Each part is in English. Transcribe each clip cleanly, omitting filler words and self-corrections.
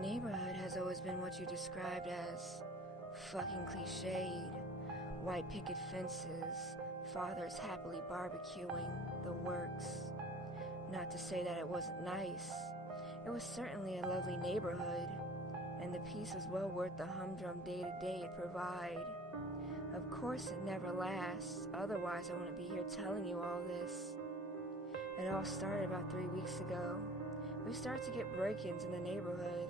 neighborhood has always been what you described as fucking cliched. White picket fences, fathers happily barbecuing, the works. Not to say that it wasn't nice. It was certainly a lovely neighborhood, and the peace was well worth the humdrum day-to-day it provided. Of course it never lasts, otherwise I wouldn't be here telling you all this. It all started about 3 weeks ago. We started to get break-ins in the neighborhood.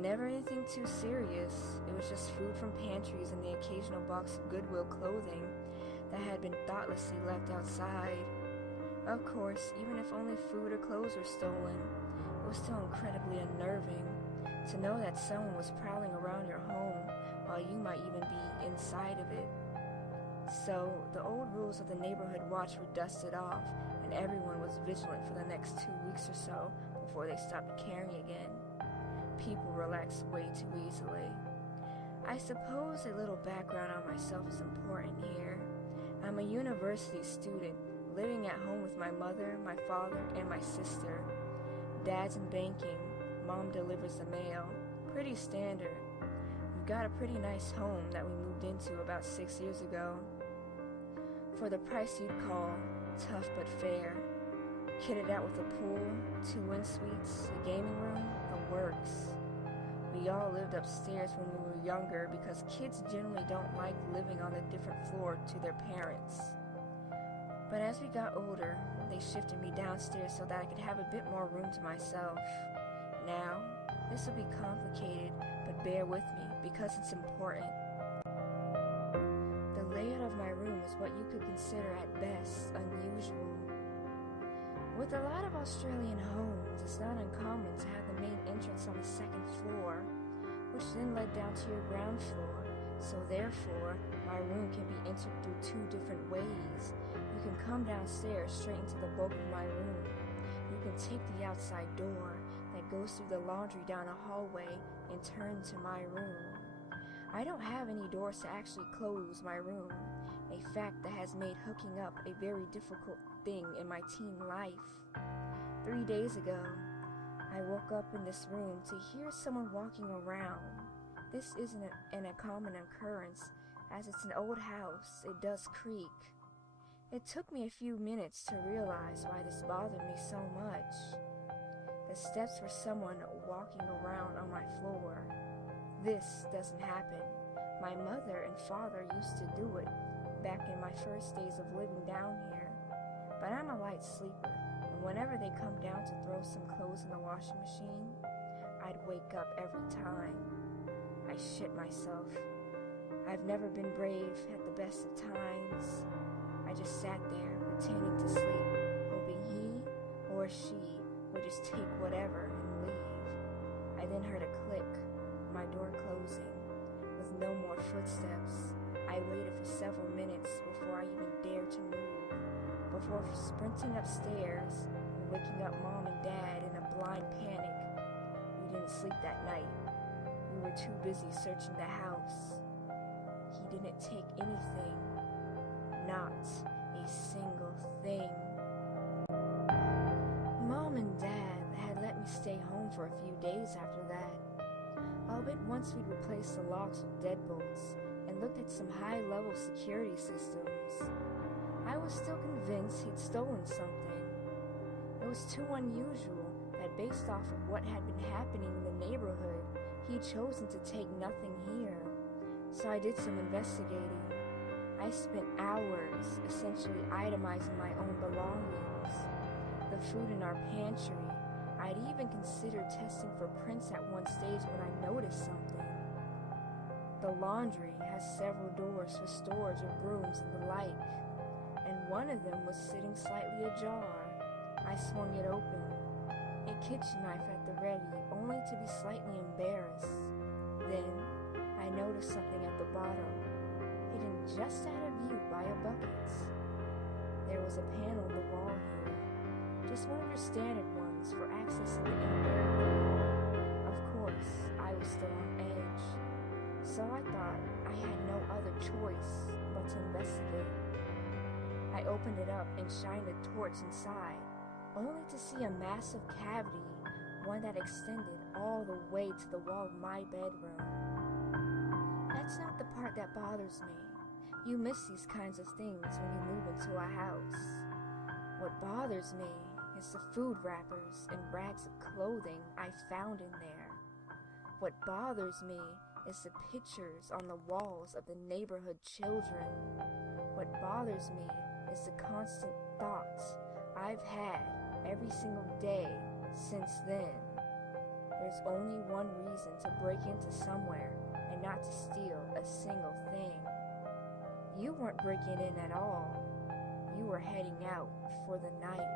Never anything too serious. It was just food from pantries and the occasional box of Goodwill clothing that had been thoughtlessly left outside. Of course, even if only food or clothes were stolen, it was still incredibly unnerving to know that someone was prowling around your home while you might even be inside of it. So, the old rules of the neighborhood watch were dusted off, and everyone was vigilant for the next 2 weeks or so before they stopped caring again. People relax way too easily. I suppose a little background on myself is important here. I'm a university student, living at home with my mother, my father, and my sister. Dad's in banking, mom delivers the mail. Pretty standard. We've got a pretty nice home that we moved into about 6 years ago. For the price you'd call tough but fair. Kitted out with a pool, 2 en-suites, a gaming room, the works. We all lived upstairs when we were younger because kids generally don't like living on a different floor to their parents. But as we got older, they shifted me downstairs so that I could have a bit more room to myself. Now, this will be complicated, but bear with me because it's important. The layout of my room is what you could consider at best unusual. With a lot of Australian homes, it's not uncommon to have the main entrance on the second floor, which then led down to your ground floor. So therefore, my room can be entered through 2 different ways. You can come downstairs straight into the bulk of my room. You can take the outside door that goes through the laundry down a hallway and turn to my room. I don't have any doors to actually close my room, a fact that has made hooking up a very difficult thing in my teen life. 3 days ago, I woke up in this room to hear someone walking around. This isn't a common occurrence, as it's an old house, it does creak. It took me a few minutes to realize why this bothered me so much. The steps were someone walking around on my floor. This doesn't happen. My mother and father used to do it back in my first days of living down here. But I'm a light sleeper, and whenever they come down to throw some clothes in the washing machine, I'd wake up every time. I shit myself. I've never been brave at the best of times. I just sat there pretending to sleep, hoping he or she would just take whatever and leave. I then heard a click, my door closing. With no more footsteps, I waited for several minutes before I even dared to move. Before sprinting upstairs and waking up mom and dad in a blind panic. We didn't sleep that night. We were too busy searching the house. He didn't take anything. Not a single thing. Mom and Dad had let me stay home for a few days after that. Albeit once we'd replaced the locks with deadbolts and looked at some high-level security systems, I was still convinced he'd stolen something. It was too unusual that based off of what had been happening in the neighborhood, he'd chosen to take nothing here. So I did some investigating. I spent hours essentially itemizing my own belongings. The food in our pantry. I'd even considered testing for prints at one stage when I noticed something. The laundry has several doors for storage of brooms and the like, and one of them was sitting slightly ajar. I swung it open, a kitchen knife at the ready, only to be slightly embarrassed. Then, I noticed something at the bottom, hidden just out of view by a bucket. There was a panel in the wall here, just one of your standard ones for accessing the indoor. Of course, I was still on edge, so I thought I had no other choice but to investigate. I opened it up and shined a torch inside, only to see a massive cavity one that extended all the way to the wall of my bedroom. That's not the part that bothers me. You miss these kinds of things when you move into a house. What bothers me is the food wrappers and rags of clothing I found in there. What bothers me is the pictures on the walls of the neighborhood children. What bothers me is the constant thoughts I've had every single day since then. There's only one reason to break into somewhere and not to steal a single thing. You weren't breaking in at all. You were heading out for the night.